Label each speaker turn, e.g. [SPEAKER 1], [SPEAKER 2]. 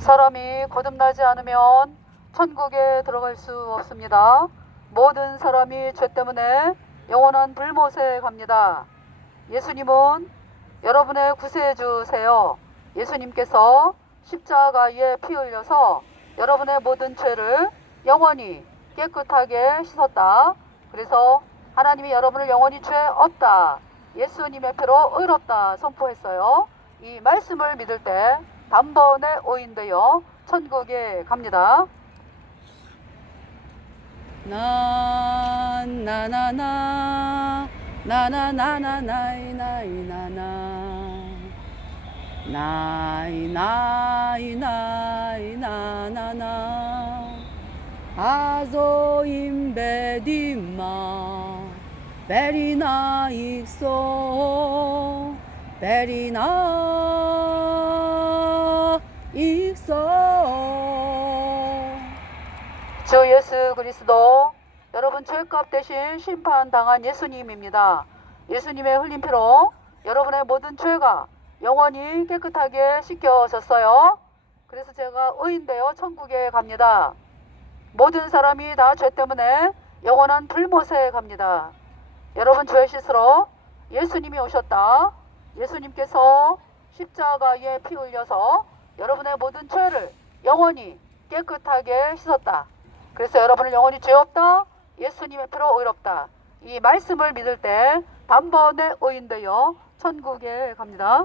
[SPEAKER 1] 사람이 거듭나지 않으면 천국에 들어갈 수 없습니다. 모든 사람이 죄 때문에 영원한 불못에 갑니다. 예수님은 여러분의 구세해 주세요. 예수님께서 십자가에 피 흘려서 여러분의 모든 죄를 영원히 깨끗하게 씻었다. 그래서 하나님이 여러분을 영원히 죄 없다. 예수님의 피로 의롭다 선포했어요. 이 말씀을 믿을 때 단번에 오인되어 천국에 갑니다. 난 나나나 나나나나나이 나이 나나. 나이 나이 나이 나나나. 아조임 베디마. 베리나 익소. 베리나 익소 주 예수 그리스도 여러분 죄값 대신 심판당한 예수님입니다. 예수님의 흘린 피로 여러분의 모든 죄가 영원히 깨끗하게 씻겨졌어요. 그래서 제가 의인되어 천국에 갑니다. 모든 사람이 다 죄 때문에 영원한 불못에 갑니다. 여러분 죄 씻으러 예수님이 오셨다. 예수님께서 십자가에 피 흘려서 여러분의 모든 죄를 영원히 깨끗하게 씻었다. 그래서 여러분을 영원히 죄 없다. 예수님의 피로 의롭다. 이 말씀을 믿을 때 단번에 의인되어 천국에 갑니다.